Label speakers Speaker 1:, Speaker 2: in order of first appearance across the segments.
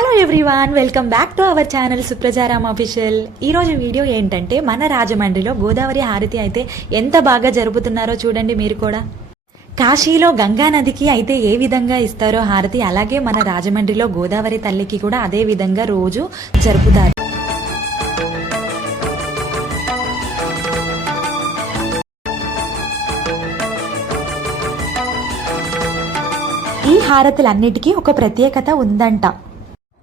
Speaker 1: Hello everyone welcome back to our channel Suprajaram official ఈరోజు video ఏంటంటే మన రాజమండ్రిలో గోదావరి హారతి అయితే ఎంత బాగా జరుపుతున్నారో చూడండి మీరు కూడా కాశీలో గంగానదికి అయితే ఏ విధంగా ఇస్తారో హారతి అలాగే మన రాజమండ్రిలో గోదావరి తల్లికి కూడా అదే విధంగా రోజు జరుపుతారు ఈ హారతులన్నిటికీ ఒక ప్రత్యేకత ఉందంట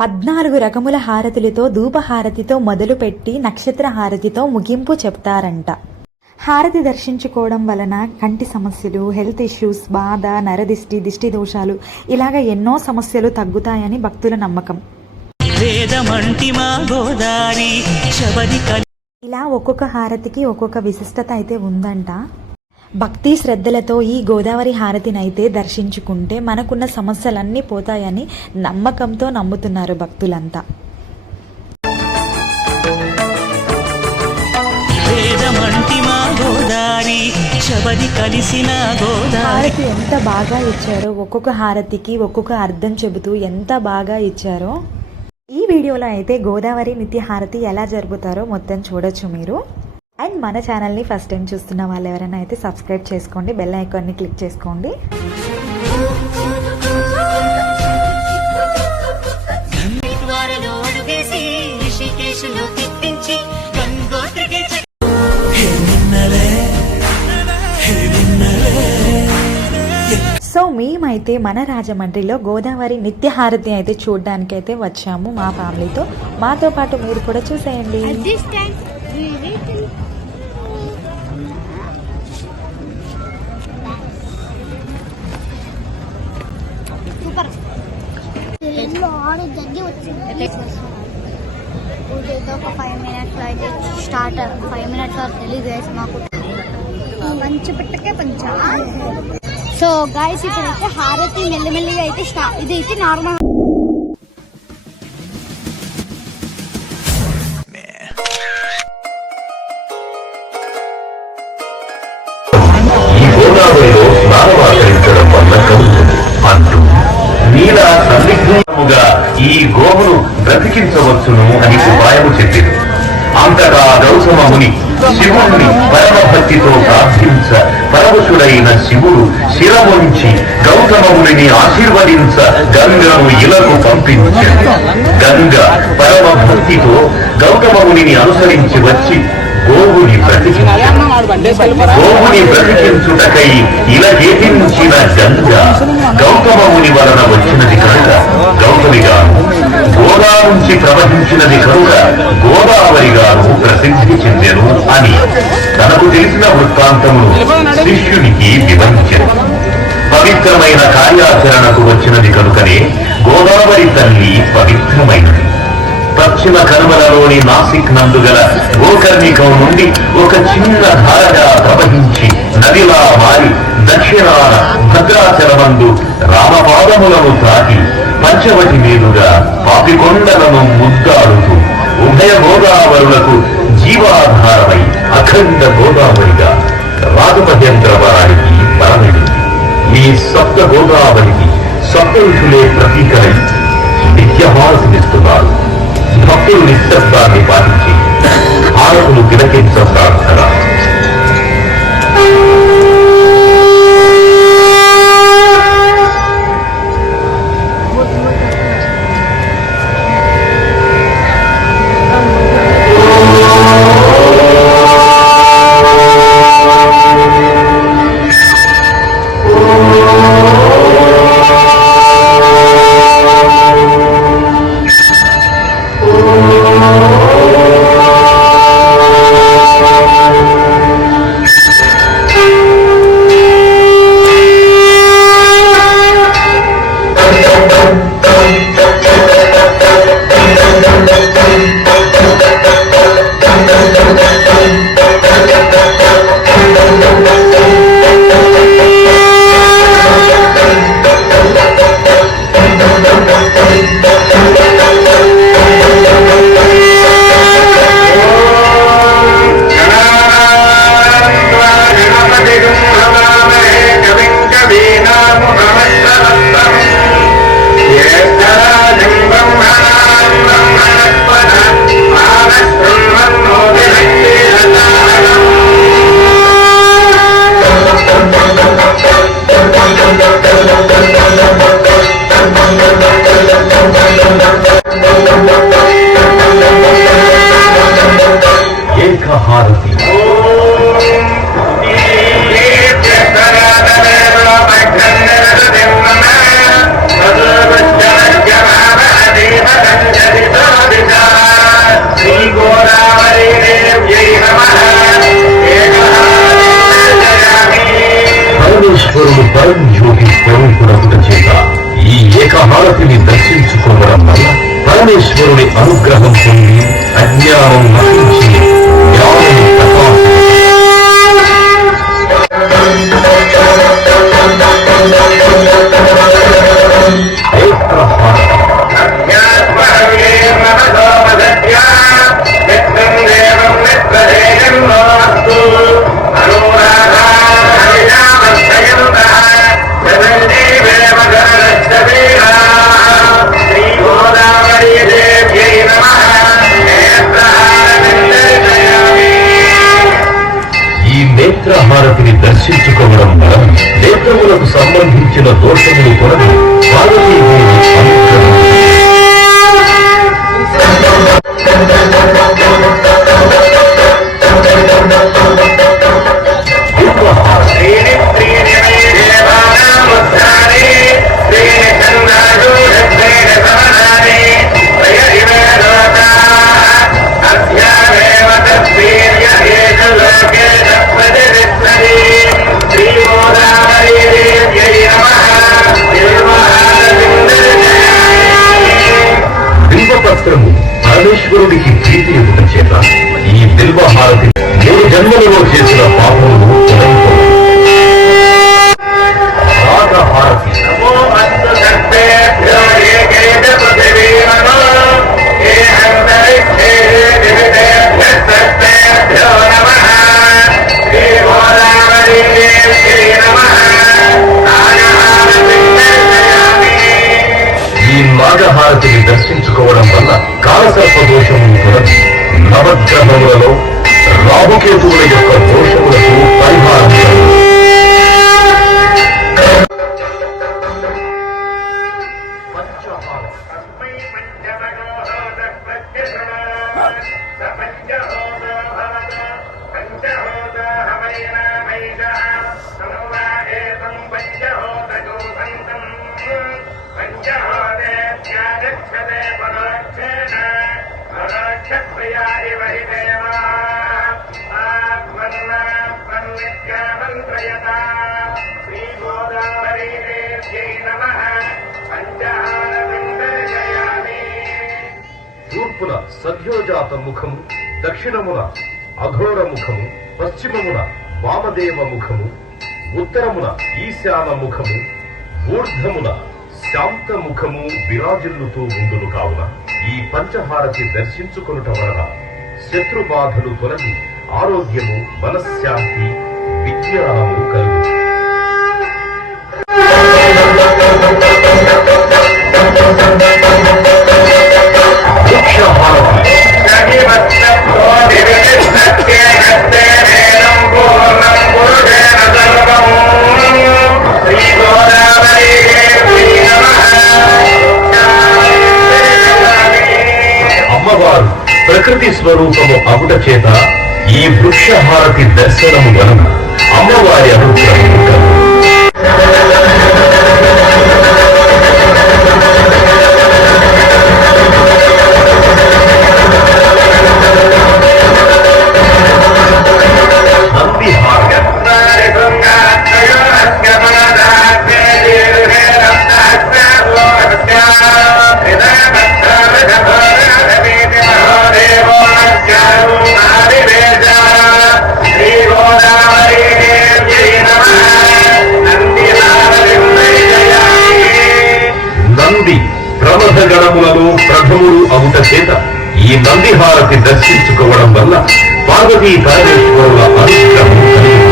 Speaker 1: పద్నాలుగు రకముల హారతులతో ధూపహారతితో మొదలుపెట్టి నక్షత్ర హారతితో ముగింపు చెప్తారంట హారతి దర్శించుకోవడం వలన కంటి సమస్యలు హెల్త్ ఇష్యూస్ బాధ నరదిష్టి దిష్టి దోషాలు ఇలాగ ఎన్నో సమస్యలు తగ్గుతాయని భక్తుల నమ్మకం ఇలా ఒక్కొక్క హారతికి ఒక్కొక్క విశిష్టత అయితే ఉందంట భక్తి శ్రద్ధలతో ఈ గోదావరి హారతినైతే దర్శించుకుంటే మనకున్న సమస్యలన్నీ పోతాయని నమ్మకంతో నమ్ముతున్నారు భక్తులంతా
Speaker 2: కలిసిన హారతి
Speaker 1: ఎంత బాగా ఇచ్చారో ఒక్కొక్క హారతికి ఒక్కొక్క అర్థం చెబుతూ ఎంత బాగా ఇచ్చారో ఈ వీడియోలో అయితే గోదావరి నిత్య హారతి ఎలా జరుపుతారో మొత్తం చూడొచ్చు మీరు అండ్ మన ఛానల్ని ఫస్ట్ టైం చూస్తున్న వాళ్ళు ఎవరైనా అయితే సబ్స్క్రైబ్ చేసుకోండి బెల్ ఐకాన్ని క్లిక్ చేసుకోండి సో మేమైతే మన రాజమండ్రిలో గోదావరి నిత్యహారతి అయితే చూడడానికి అయితే వచ్చాము మా ఫ్యామిలీతో మాతో పాటు మీరు కూడా చూసేయండి ఏదో ఒక ఫైవ్ మినిట్స్లో అయితే స్టార్ట్ ఫైవ్ మినిట్స్ మినిట్స్లో రిలీజ్ చేసి మాకు మంచి పెట్టకే పంచాలి సో గాయస్ ఇప్పుడైతే హారతి మెల్లిమెల్లిగా అయితే స్టా ఇది అయితే నార్మల్ నీలా తప్పుగా ఈ గోవును బ్రతికించవచ్చును అని ఉపాయము చెప్పింది అంతగా గౌతమ ముని శివుణ్ణి పరమభక్తితో ప్రార్థించ పరమశుడైన శివుడు శిరముంచి గౌతమమునిని ఆశీర్వదించ గంగను ఇలకు పంపించాడు గంగ పరమభక్తితో గౌతమమునిని అనుసరించి వచ్చి గోవుని బ్రతికించాడు గోవుని బ్రతికించుటకై ఇలా చేతించిన గంగ గౌతమముని వలన వచ్చినది కనుక గౌతమిగాను గోదా నుంచి ప్రవహించినది కనుక గోదావరిగాను ప్రసిద్ధి చెందెను అని తనకు తెలిసిన వృత్తాంతమును శిష్యునికి వివరించను పవిత్రమైన కార్యాచరణకు వచ్చినది కనుకనే గోదావరి తల్లి పవిత్రమైనది పశ్చిమ కనుమలలోని నాసిక్ నందుగల గోకర్ణికం నుండి ఒక చిన్న ధారగా ప్రవహించి నదిలా మారి దక్షిణాన భద్రాచలమందు రామపాదములను త్రాగి పంచవటి మీదుగా పాపికొండలను ముద్దాడుతూ ఉభయ గోదావరులకు జీవాధారమై అఖండ గోదావరిగా రాజమహేంద్రవారికి పరముడు ఈ సప్త గోదావరికి సప్తరుషులే ప్రతీకరై విద్యహారతినిస్తున్నారు భక్తులు నిత్యత్వాన్ని పాటించి ఆరులు తిలకించ ప్రార్థన
Speaker 2: పరమేశ్వరుని అనుగ్రహం పొంది అజ్ఞానం నశించి ಹಾಕಿದ ದೋಷಗಳು ಹೊರಟು నవగ్రహములలో రావుకేతువుల యొక్క దోషములకు పరిహారం Yeah. తూర్పున సద్యోజాత ముఖము దక్షిణమున అఘోర ముఖము పశ్చిమమున వామదేవ ముఖము ఉత్తరమున ఈశాన ముఖము ఊర్ధమున శాంత ముఖము విరాజిల్లుతూ ఉండును కావున ఈ పంచహారతి దర్శించుకొనుట వలన శత్రు బాధలు తొలగి ఆరోగ్యము మనశ్శాంతి విజ్ఞానము కలుగు Thank you. అమ్మవారు ప్రకృతి స్వరూపము అగుట చేత ఈ వృక్షహారతి దర్శనము వలన అమ్మవారి పర్వత గణములలో ప్రథముడు అవుట చేత ఈ నందిహారతి దర్శించుకోవడం వల్ల పార్వతీ పరమేశ్వరుల అనుగ్రహం కలిగింది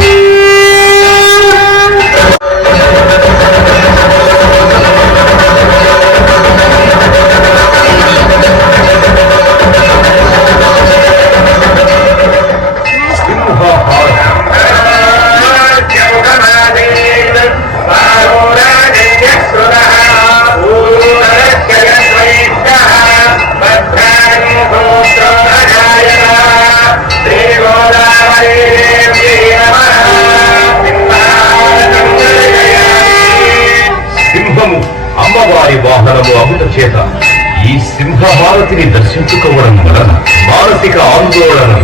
Speaker 2: சிச்சுக்கப்படும் பாரதிக ஆந்தோலனம்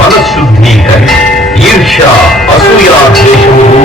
Speaker 2: మనశుద్ధీకరి ఈర్ష్య అసూయా ద్వేషములు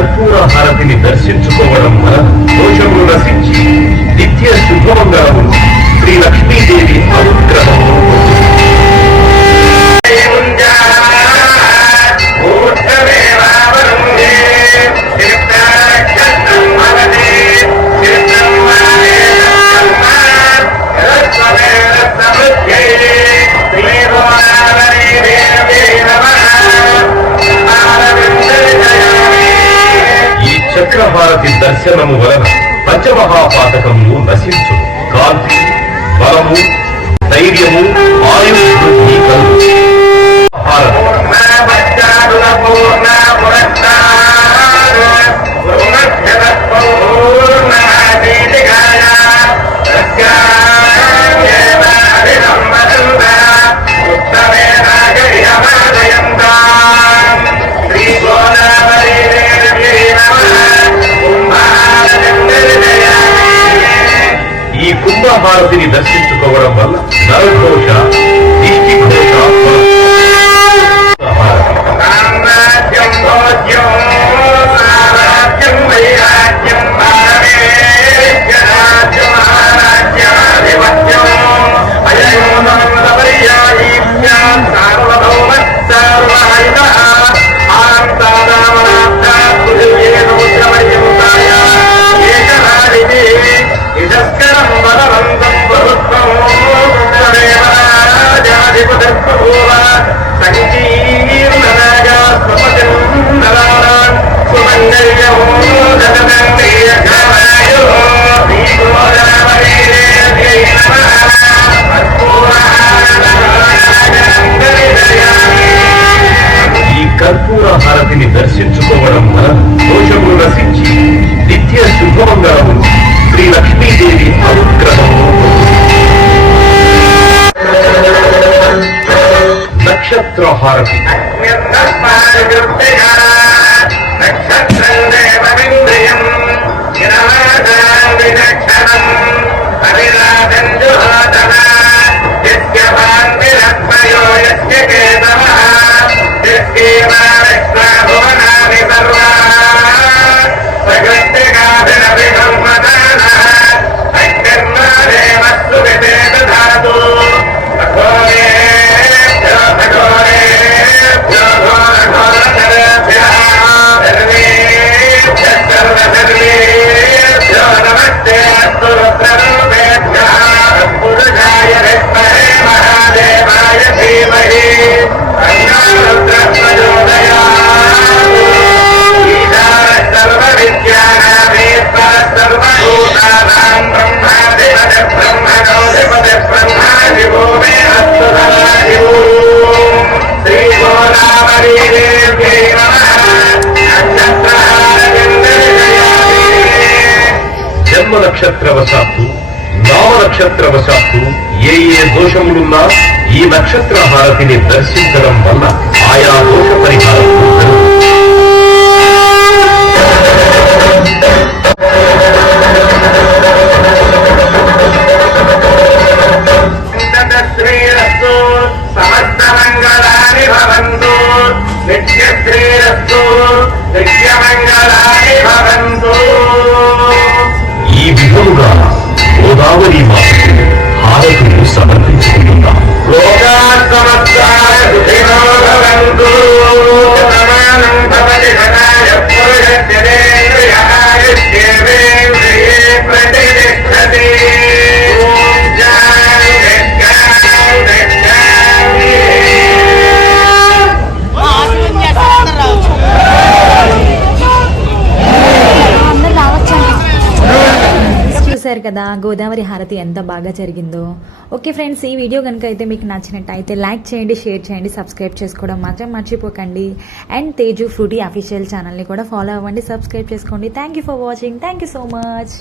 Speaker 2: కర్పూర హారతిని దర్శించుకోవడం వలన దోషములు నశించి నిత్య శుభమంగళములు శ్రీ లక్ష్మీదేవి అనుగ్రహము నీవు నశించు కాంతి బలము ధైర్యము ఆయుష్ కుంభాభారతిని దర్శించుకోవడం వల్ల నరఘోష వల్ల ఆయా లోక పరిహారం
Speaker 1: కదా గోదావరి హారతి ఎంత బాగా జరిగిందో ఓకే ఫ్రెండ్స్ ఈ వీడియో కనుక అయితే మీకు నచ్చినట్టయితే లైక్ చేయండి షేర్ చేయండి సబ్స్క్రైబ్ చేసుకోవడం మాత్రం మర్చిపోకండి అండ్ తేజు ఫ్రూటీ అఫీషియల్ ఛానల్ని కూడా ఫాలో అవ్వండి సబ్స్క్రైబ్ చేసుకోండి thank you for watching thank you so much